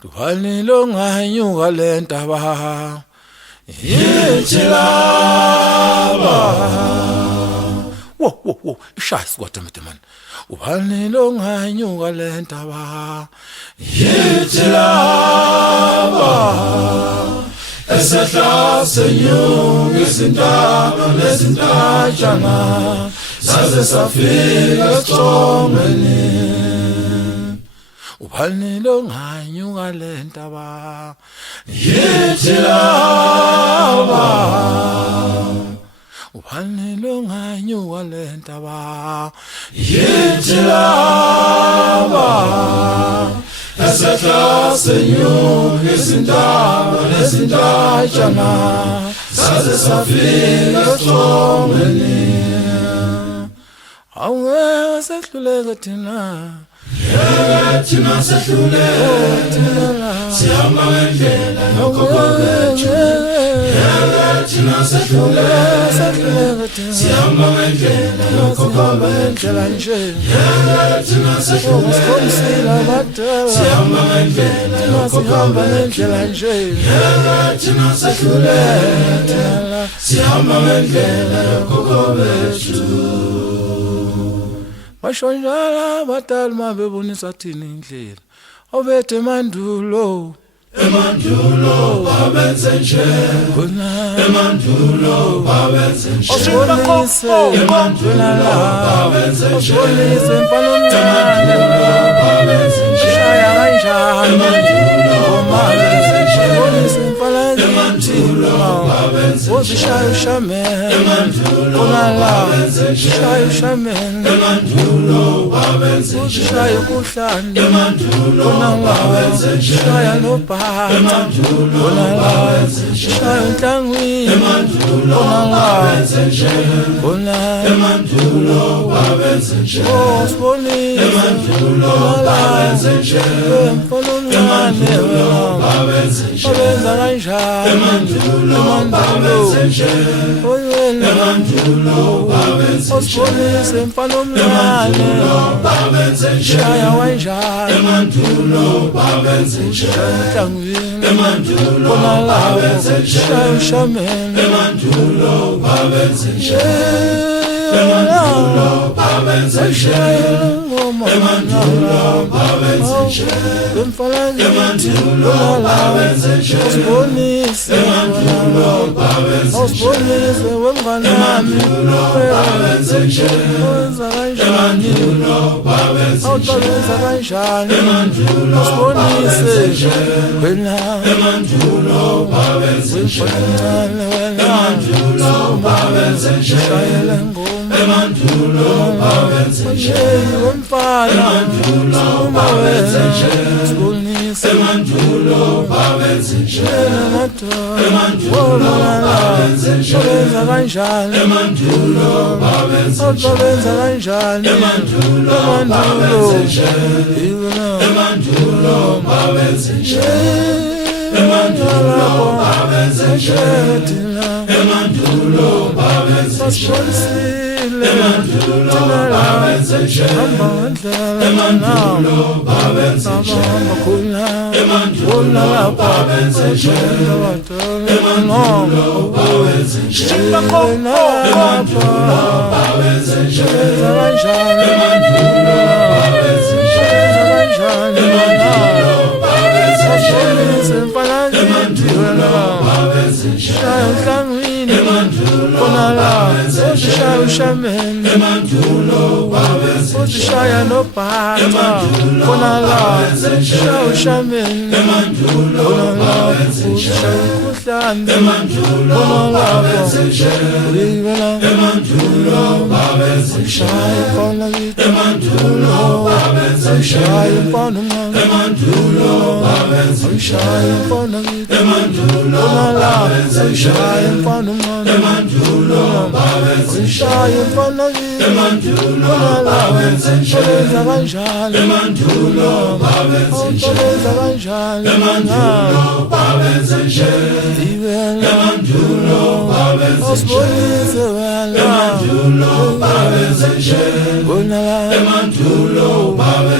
Ngubani longanyuka lentaba yithilaba wo ishaya sikwade man ubani longanyuka lentaba yithilaba esehla senyuka izintaba nezintatshana saze safika esithongweni. Ubani longanyuka lentaba yithilaba ubani longanyuka lentaba yithilaba esehla senyuka izintaba nezintatshana saze safika esithongweni. Awungeke sehluleke thina thina sehluleka sihamba ngendlela yokhokho bethu. Thina sehluleka sihamba ngendlela yokhokho bethu. Thina sehluleka sihamba ngendlela yokhokho bethu. Thina sehluleka sihamba ngendlela yokhokho bethu. Bashonjala badala mabebonisa thina indlela obethe emandulo babenze nje emandulo babenze nje Osibonise emandulo babenze nje emandulo babenze nje shaya kanjani emandulo babenze nje emandulo babenze nje Osishaya ushamene emandulo babenze nje shaya ushamene emandulo babenze nje Osishaya kuhlande emandulo babenze nje shaya nobhata emandulo babenze nje shaya enhlangwini emandulo babenze nje emandulo babenze nje Osibonise emandulo babenze nje mfana omncane babenze nje Babenza kanjani emandulo babenze nje Oyena emandulo babenze nje Osibonise mfana omncane babenze nje shaya kanjani emandulo babenze nje enhlangwini emandulo babenze nje shaya ushamene emandulo babenze nje emandulo babenze nje emandulo babenze nje emandulo babenze nje Osibonise emandulo babenze nje Osibonise wemngane wami babenze nje wenza kanjani emandulo babenze nje awusebenza kanjani emandulo Osibonise wena emandulo babenze nje mncane wena emandulo babenze nje shayela ngoma emandulo babenze nje wemfana uma babenze nje Osibonise emandulo babenze nje emandulo babenze nje Obenza kanjani emandulo babenze nje Obenza kanjani emandulo babenze nje emandulo babenze nje emandulo babenze nje emandulo babenze nje emandulo babenze nje emandulo babenze nje emandulo babenze nje emandulo babenze nje emandulo babenze nje emandulo babenze nje emandulo babenze nje emandulo babenze nje enhlangwini emandulo babenze nje shaya ushamene emandulo babenze nje shaya nobhata emandulo babenze nje shaya ushamene emandulo babenze nje kuhlande emandulo babenze nje emandulo babenze nje shaya mfana kithi emandulo babenze nje shaya mfana omncane emandulo babenze nje shaya mfana kithi emandulo babenze nje shaya mfana omncane emandulo babenze nje shaya mfana kithi emandulo babenze nje obenza kanjani emandulo babenze nje obenza kanjani emandulo babenze nje emandulo babenze nje Osibonise wena emandulo babenze nje bona emandulo babenze